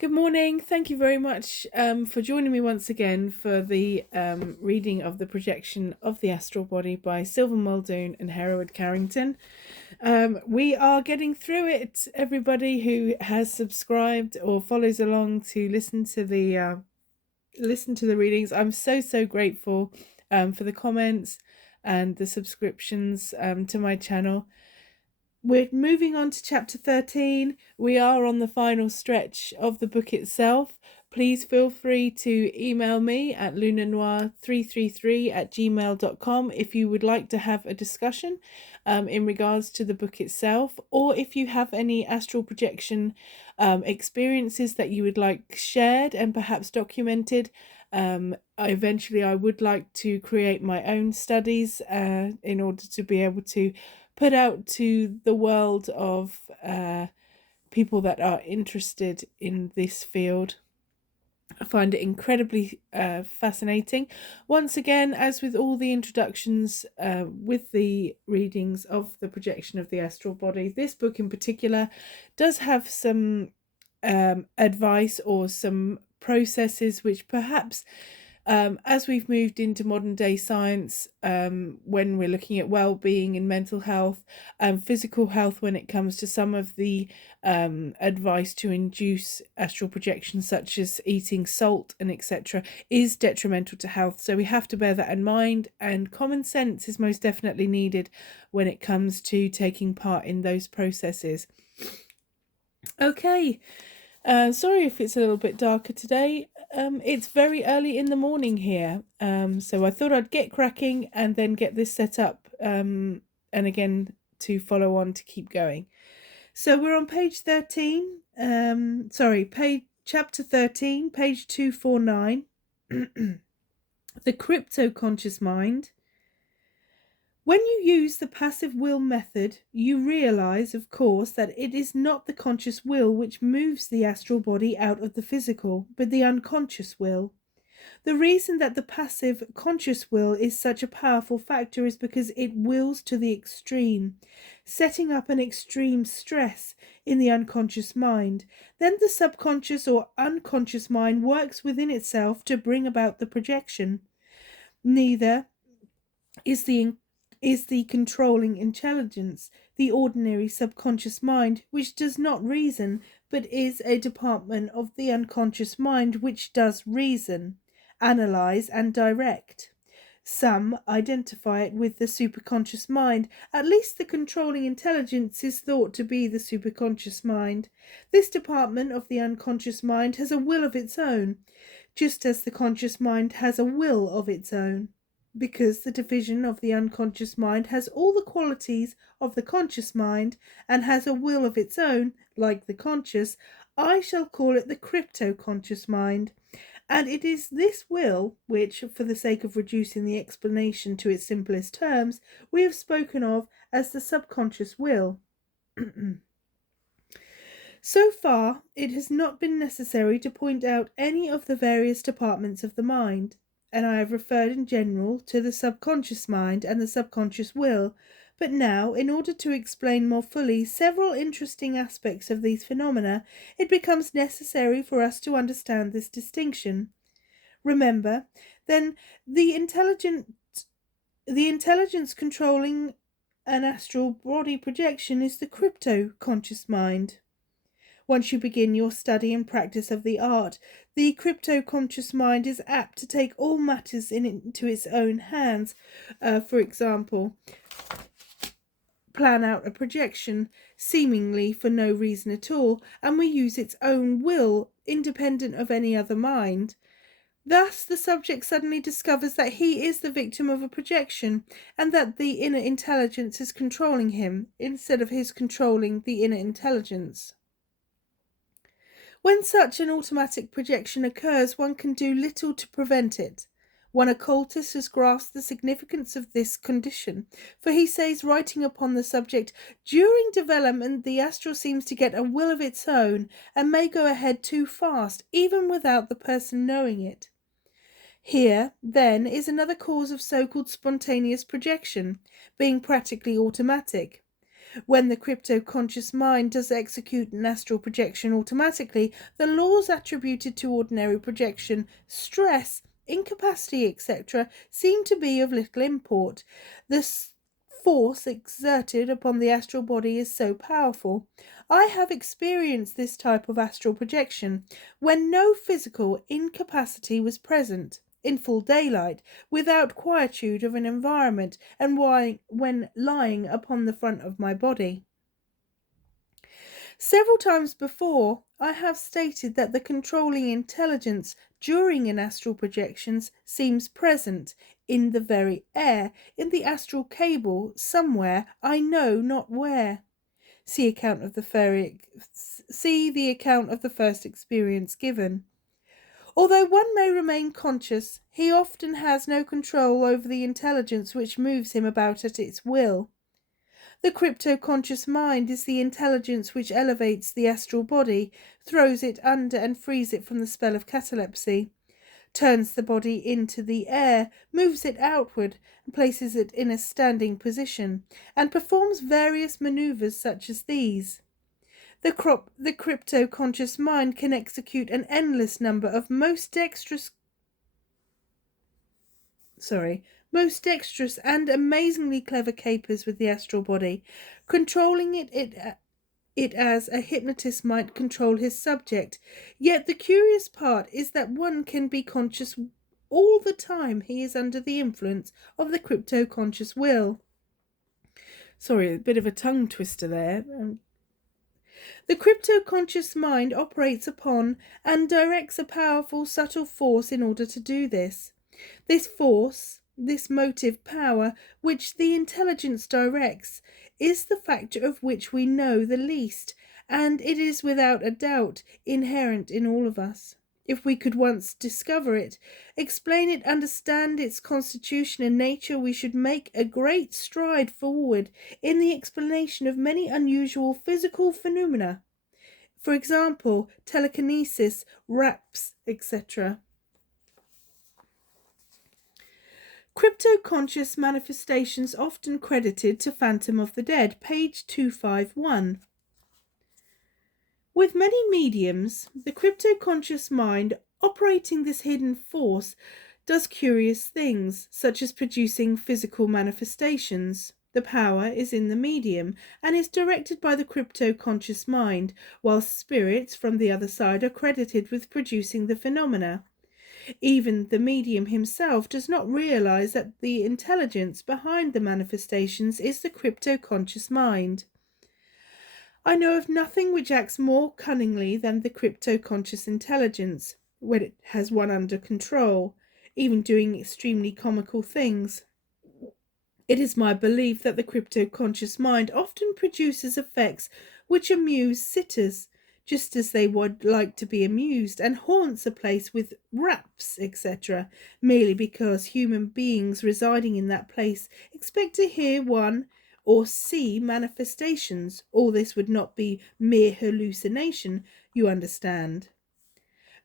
Good morning. Thank you very much for joining me once again for the reading of the projection of the Astral Body by Sylvan Muldoon and Hereward Carrington. We are getting through it. Everybody who has subscribed or follows along to listen to the readings, I'm so grateful for the comments and the subscriptions to my channel. We're moving on to chapter 13. We are on the final stretch of the book itself. Please feel free to email me at lunanoir333@gmail.com if you would like to have a discussion in regards to the book itself, or if you have any astral projection experiences that you would like shared and perhaps documented. Eventually I would like to create my own studies in order to be able to put out to the world of people that are interested in this field. I find it incredibly fascinating. Once again, as with all the introductions with the readings of the projection of the astral body, this book in particular does have some advice or some processes which perhaps as we've moved into modern day science, when we're looking at well-being and mental health and physical health, when it comes to some of the advice to induce astral projection, such as eating salt and etc., is detrimental to health. So we have to bear that in mind, and common sense is most definitely needed when it comes to taking part in those processes. Okay. Sorry if it's a little bit darker today. It's very early in the morning here, so I thought I'd get cracking and then get this set up, and again to follow on to keep going. So we're on page 13, chapter 13, page 249, the crypto-conscious mind. When you use the passive will method, you realize, of course, that it is not the conscious will which moves the astral body out of the physical, but the unconscious will. The reason that the passive conscious will is such a powerful factor is because it wills to the extreme, setting up an extreme stress in the unconscious mind. Then the subconscious or unconscious mind works within itself to bring about the projection. Neither is the controlling intelligence, the ordinary subconscious mind, which does not reason, but is a department of the unconscious mind which does reason, analyze, and direct. Some identify it with the superconscious mind. At least the controlling intelligence is thought to be the superconscious mind. This department of the unconscious mind has a will of its own, just as the conscious mind has a will of its own. Because the division of the unconscious mind has all the qualities of the conscious mind and has a will of its own, like the conscious, I shall call it the crypto-conscious mind. And it is this will which, for the sake of reducing the explanation to its simplest terms, we have spoken of as the subconscious will. So far, it has not been necessary to point out any of the various departments of the mind, and I have referred in general to the subconscious mind and the subconscious will. But now, in order to explain more fully several interesting aspects of these phenomena, it becomes necessary for us to understand this distinction. Remember, then, the intelligence controlling an astral body projection is the crypto-conscious mind. Once you begin your study and practice of the art, the crypto-conscious mind is apt to take all matters into its own hands. For example, plan out a projection, seemingly for no reason at all, and we use its own will, independent of any other mind. Thus, the subject suddenly discovers that he is the victim of a projection, and that the inner intelligence is controlling him, instead of his controlling the inner intelligence. When such an automatic projection occurs, one can do little to prevent it. One occultist has grasped the significance of this condition, for he says, writing upon the subject, during development the astral seems to get a will of its own, and may go ahead too fast, even without the person knowing it. Here, then, is another cause of so-called spontaneous projection, being practically automatic. When the crypto-conscious mind does execute an astral projection automatically, the laws attributed to ordinary projection, stress, incapacity, etc., seem to be of little import. The force exerted upon the astral body is so powerful. I have experienced this type of astral projection when no physical incapacity was present, in full daylight, without quietude of an environment, and when lying upon the front of my body. Several times before, I have stated that the controlling intelligence during an astral projection seems present in the very air, in the astral cable, somewhere, I know not where. See the account of the first experience given. Although one may remain conscious, he often has no control over the intelligence which moves him about at its will. The crypto-conscious mind is the intelligence which elevates the astral body, throws it under and frees it from the spell of catalepsy, turns the body into the air, moves it outward, and places it in a standing position, and performs various manoeuvres such as these. The crypto-conscious mind can execute an endless number of most dexterous and amazingly clever capers with the astral body, controlling it as a hypnotist might control his subject. Yet the curious part is that one can be conscious all the time he is under the influence of the crypto-conscious will. Sorry, a bit of a tongue twister there. The crypto-conscious mind operates upon and directs a powerful, subtle force in order to do this. This force, this motive power, which the intelligence directs, is the factor of which we know the least, and it is without a doubt inherent in all of us. If we could once discover it, explain it, understand its constitution and nature, we should make a great stride forward in the explanation of many unusual physical phenomena. For example, telekinesis, raps, etc. Crypto-conscious manifestations often credited to Phantom of the Dead, page 251. With many mediums, the crypto-conscious mind, operating this hidden force, does curious things, such as producing physical manifestations. The power is in the medium, and is directed by the crypto-conscious mind, whilst spirits from the other side are credited with producing the phenomena. Even the medium himself does not realize that the intelligence behind the manifestations is the crypto-conscious mind. I know of nothing which acts more cunningly than the crypto-conscious intelligence, when it has one under control, even doing extremely comical things. It is my belief that the crypto-conscious mind often produces effects which amuse sitters, just as they would like to be amused, and haunts a place with raps, etc., merely because human beings residing in that place expect to hear one or see manifestations. All this would not be mere hallucination, you understand.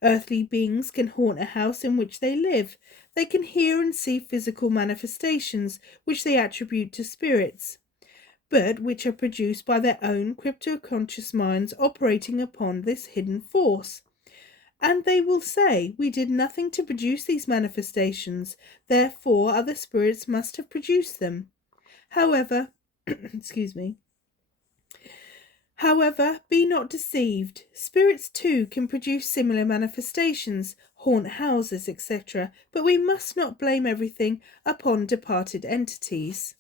Earthly beings can haunt a house in which they live. They can hear and see physical manifestations, which they attribute to spirits, but which are produced by their own crypto-conscious minds operating upon this hidden force. And they will say, we did nothing to produce these manifestations, therefore other spirits must have produced them. However, However, be not deceived. Spirits too can produce similar manifestations, haunt houses, etc., but we must not blame everything upon departed entities.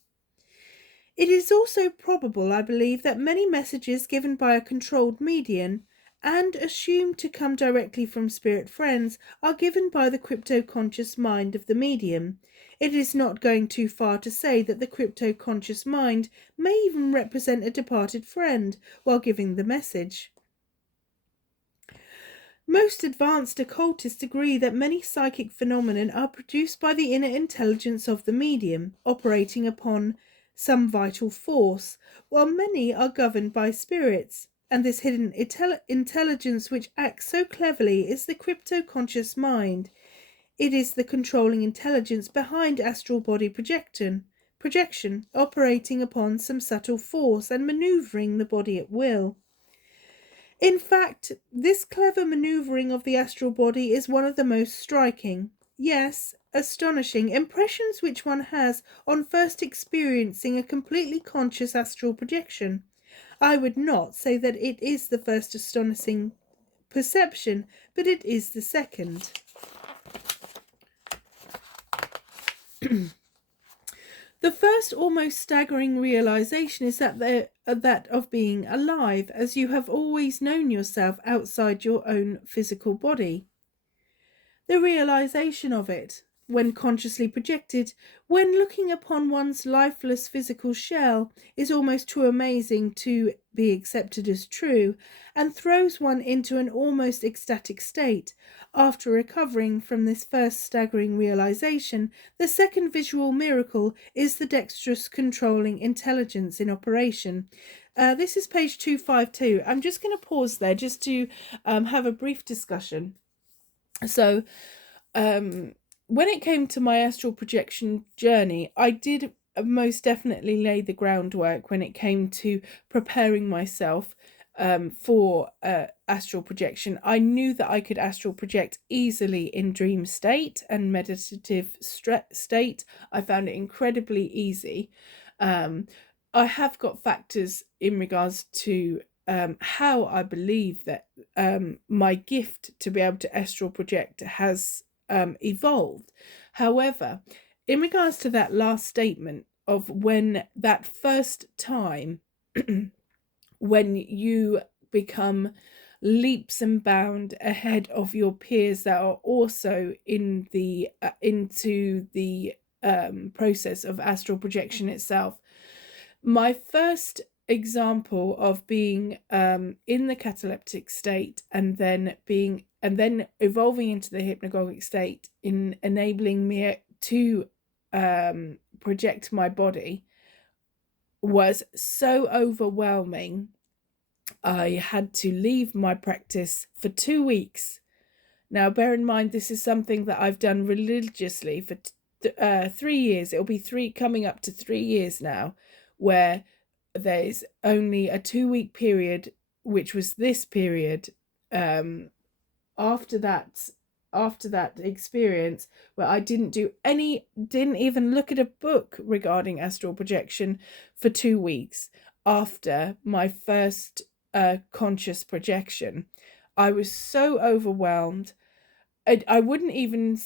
It is also probable, I believe, that many messages given by a controlled medium and assumed to come directly from spirit friends are given by the crypto-conscious mind of the medium. It is not going too far to say that the crypto-conscious mind may even represent a departed friend while giving the message. Most advanced occultists agree that many psychic phenomena are produced by the inner intelligence of the medium, operating upon some vital force, while many are governed by spirits, and this hidden intelligence which acts so cleverly is the crypto-conscious mind. It is the controlling intelligence behind astral body projection, projection, operating upon some subtle force and manoeuvring the body at will. In fact, this clever manoeuvring of the astral body is one of the most striking, yes, astonishing impressions which one has on first experiencing a completely conscious astral projection. I would not say that it is the first astonishing perception, but it is the second. The first almost staggering realization is that of being alive, as you have always known yourself outside your own physical body. The realization of it, when consciously projected, when looking upon one's lifeless physical shell, is almost too amazing to be accepted as true, and throws one into an almost ecstatic state. After recovering from this first staggering realization, the second visual miracle is the dexterous controlling intelligence in operation. This is page 252. I'm just going to pause there just to have a brief discussion. So, when it came to my astral projection journey, I did most definitely lay the groundwork when it came to preparing myself for astral projection. I knew that I could astral project easily in dream state and meditative state. I found it incredibly easy. I have got factors in regards to how I believe that my gift to be able to astral project has evolved. However, in regards to that last statement of when that first time when you become leaps and bounds ahead of your peers that are also in the into the process of astral projection itself. My first example of being in the cataleptic state and then evolving into the hypnagogic state in enabling me to project my body was so overwhelming. I had to leave my practice for 2 weeks. Now, bear in mind, this is something that I've done religiously for 3 years. It'll be coming up to 3 years now, where there's only a 2-week period, which was this period, after that experience, where I didn't even look at a book regarding astral projection for 2 weeks after my first conscious projection. I was so overwhelmed. I wouldn't even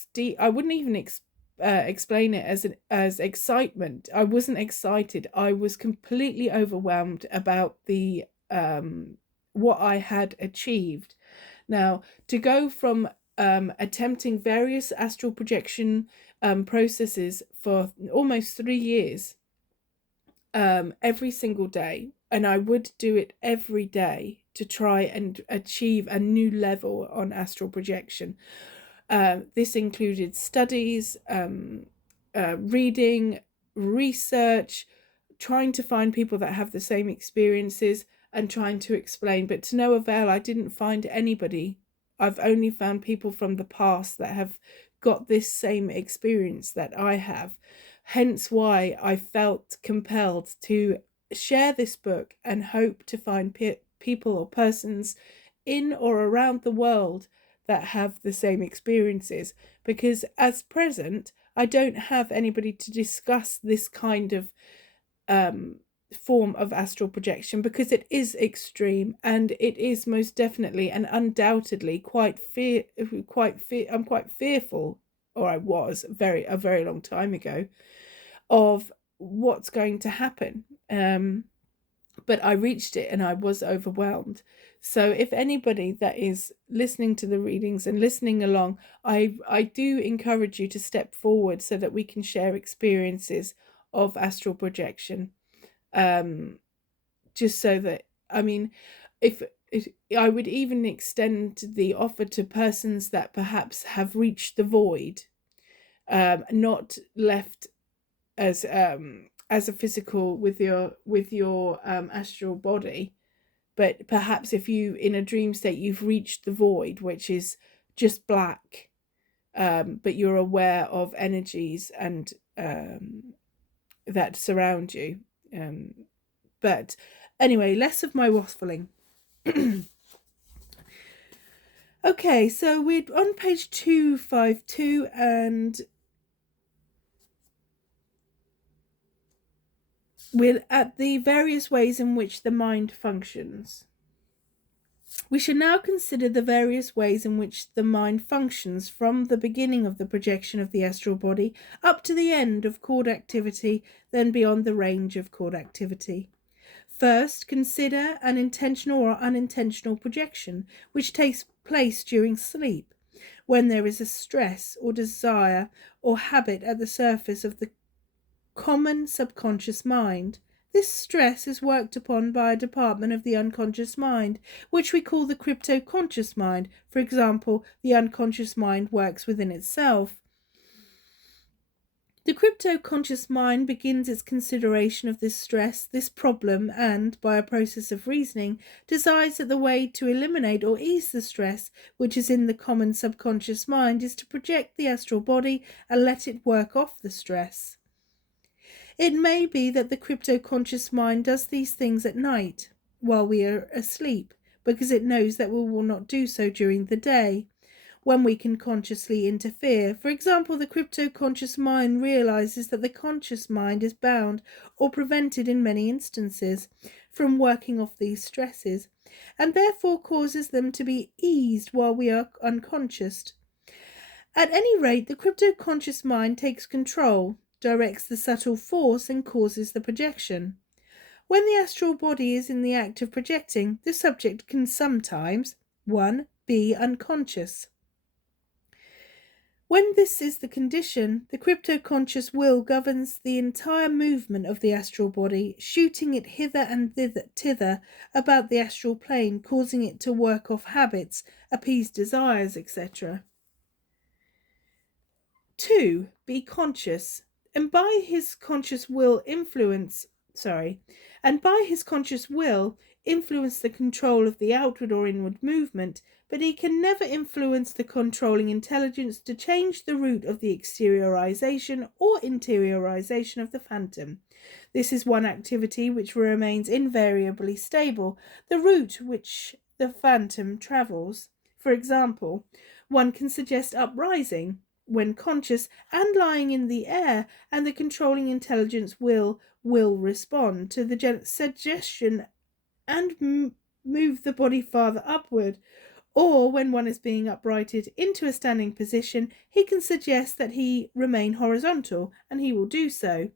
explain it as excitement. I wasn't excited. I was completely overwhelmed about the what I had achieved. Now, to go from attempting various astral projection processes for almost 3 years, every single day, and I would do it every day to try and achieve a new level on astral projection. This included studies, reading, research, trying to find people that have the same experiences and trying to explain, but to no avail. I didn't find anybody. I've only found people from the past that have got this same experience that I have. Hence why I felt compelled to share this book and hope to find people or persons in or around the world that have the same experiences, because as present I don't have anybody to discuss this kind of form of astral projection, because it is extreme and it is most definitely and undoubtedly I'm quite fearful, or I was a very long time ago, of what's going to happen. But I reached it and I was overwhelmed. So if anybody that is listening to the readings and listening along, I do encourage you to step forward so that we can share experiences of astral projection. Just so that, I mean, if I would even extend the offer to persons that perhaps have reached the void, not left as a physical with your astral body, but perhaps if you in a dream state you've reached the void, which is just black, but you're aware of energies and that surround you. But anyway, less of my waffling. Okay, so we're on page 252, and we're at the various ways in which the mind functions. We should now consider the various ways in which the mind functions from the beginning of the projection of the astral body up to the end of cord activity, then beyond the range of cord activity. First, consider an intentional or unintentional projection, which takes place during sleep, when there is a stress or desire or habit at the surface of the common subconscious mind. This stress is worked upon by a department of the unconscious mind, which we call the crypto-conscious mind. For example, the unconscious mind works within itself. The crypto-conscious mind begins its consideration of this stress, this problem, and, by a process of reasoning, decides that the way to eliminate or ease the stress, which is in the common subconscious mind, is to project the astral body and let it work off the stress. It may be that the crypto-conscious mind does these things at night, while we are asleep, because it knows that we will not do so during the day, when we can consciously interfere. For example, the crypto-conscious mind realizes that the conscious mind is bound or prevented in many instances from working off these stresses, and therefore causes them to be eased while we are unconscious. At any rate, the crypto-conscious mind takes control, directs the subtle force, and causes the projection. When the astral body is in the act of projecting, the subject can sometimes 1. Be unconscious. When this is the condition, the crypto-conscious will governs the entire movement of the astral body, shooting it hither and thither about the astral plane, causing it to work off habits, appease desires, etc. 2. Be conscious. And by his conscious will influence the control of the outward or inward movement, but he can never influence the controlling intelligence to change the route of the exteriorization or interiorization of the phantom. This is one activity which remains invariably stable, the route which the phantom travels. For example, one can suggest uprising when conscious and lying in the air, and the controlling intelligence will respond to the suggestion and move the body farther upward. Or when one is being uprighted into a standing position, he can suggest that he remain horizontal, and he will do so.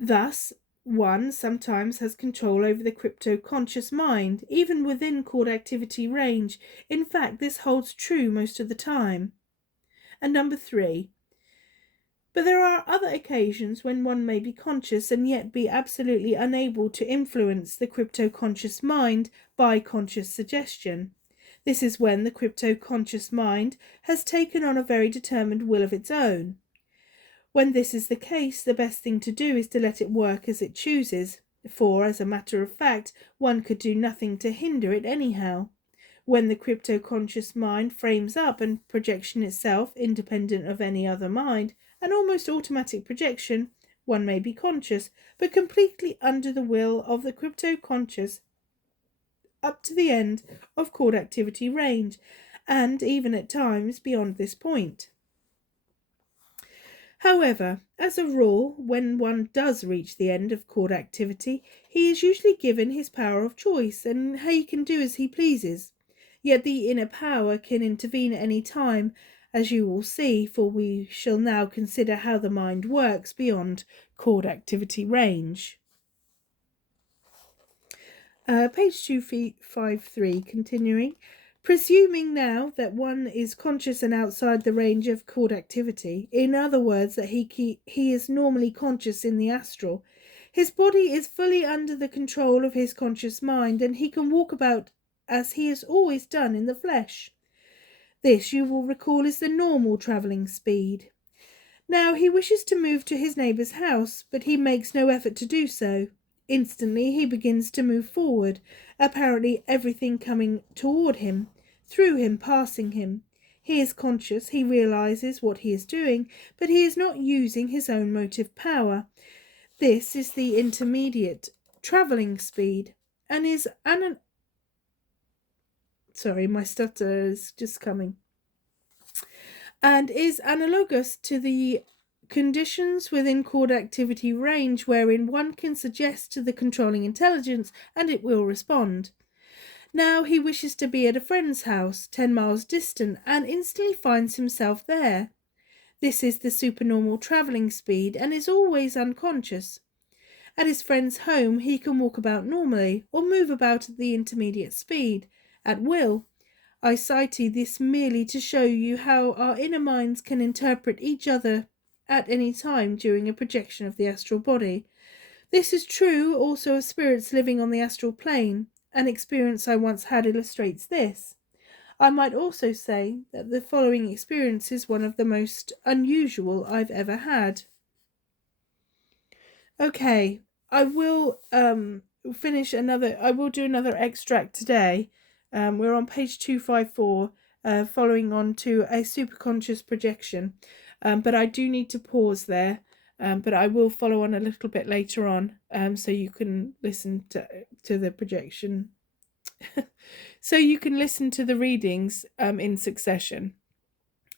Thus, one sometimes has control over the crypto-conscious mind, even within cord activity range. In fact, this holds true most of the time. And number 3. But there are other occasions when one may be conscious and yet be absolutely unable to influence the crypto-conscious mind by conscious suggestion. This is when the crypto-conscious mind has taken on a very determined will of its own. When this is the case, the best thing to do is to let it work as it chooses, for, as a matter of fact, one could do nothing to hinder it anyhow. When the crypto-conscious mind frames up and projection itself, independent of any other mind, an almost automatic projection, one may be conscious, but completely under the will of the crypto-conscious up to the end of cord activity range, and even at times beyond this point. However, as a rule, when one does reach the end of cord activity, he is usually given his power of choice, and he can do as he pleases. Yet the inner power can intervene at any time, as you will see, for we shall now consider how the mind works beyond cord activity range. Page 253, continuing. Presuming now that one is conscious and outside the range of cord activity, in other words, that he is normally conscious in the astral, his body is fully under the control of his conscious mind, and he can walk about as he has always done in the flesh. This, you will recall, is the normal travelling speed. Now he wishes to move to his neighbour's house, but he makes no effort to do so. Instantly he begins to move forward, apparently everything coming toward him, through him, passing him. He is conscious, he realizes what he is doing, but he is not using his own motive power. This is the intermediate travelling speed and is sorry, my stutter is just coming. And is analogous to the conditions within chord activity range wherein one can suggest to the controlling intelligence and it will respond. Now he wishes to be at a friend's house 10 miles distant and instantly finds himself there. This is the supernormal travelling speed and is always unconscious. At his friend's home he can walk about normally or move about at the intermediate speed at will. I cited this merely to show you how our inner minds can interpret each other at any time during a projection of the astral body. This is true also of spirits living on the astral plane. An experience I once had illustrates this. I might also say that the following experience is one of the most unusual I've ever had. Okay, I will do another extract today. We're on page 254, following on to a superconscious projection. But I do need to pause there. But I will follow on a little bit later on, so you can listen to the projection. So you can listen to the readings in succession.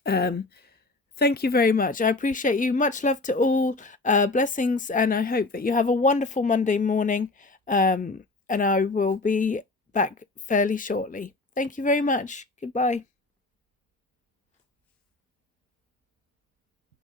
Thank you very much. I appreciate you. Much love to all. Blessings, and I hope that you have a wonderful Monday morning. And I will be back fairly shortly. Thank you very much. Goodbye.